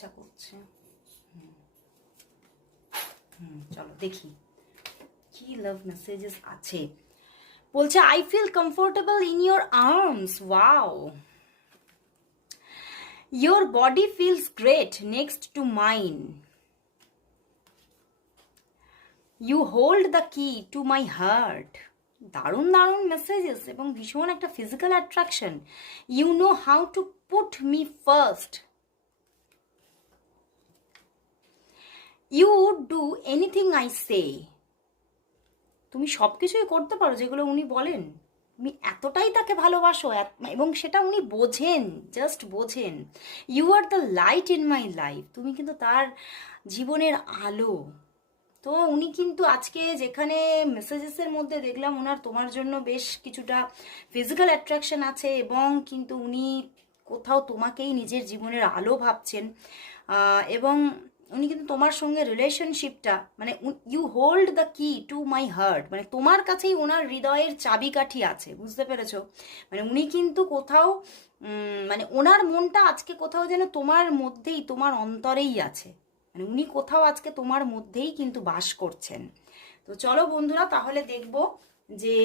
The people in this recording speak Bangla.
ইচ্ছা করছে। চলো দেখি কি লাভ মেসেজেস আছে। বলছে I feel comfortable in your arms. Wow, your body feels great next to mine, you hold the key to my heart. দারুণ দারুণ মেসেজেস এবং ভীষণ একটা physical attraction. You know how to put me first, you do anything I say. তুমি সব কিছুই করতে পারো যেগুলো উনি বলেন। তুমি এতটাই তাকে ভালোবাসো এবং সেটা উনি বোঝেন, জাস্ট বোঝেন। You are the light in my life. তুমি কিন্তু তার জীবনের আলো। তো উনি কিন্তু আজকে যেখানে মেসেজেসের মধ্যে দেখলাম ওনার তোমার জন্য বেশ কিছুটা ফিজিক্যাল অ্যাট্রাকশন আছে এবং কিন্তু উনি কোথাও তোমাকেই নিজের জীবনের আলো ভাবছেন। এবং উনি কিন্তু তোমার সঙ্গে রিলেশনশিপটা মানে you hold the key to my heart, মানে তোমার কাছেই ওনার হৃদয়ের চাবিকাঠি আছে, বুঝতে পেরেছো? মানে উনি কিন্তু কোথাও মানে ওনার মনটা আজকে কোথাও যেন তোমার মধ্যেই, তোমার অন্তরেই আছে। মানে উনি কোথাও আজকে তোমার মধ্যেই কিন্তু বাস করছেন। তো চলো বন্ধুরা তাহলে দেখবো যে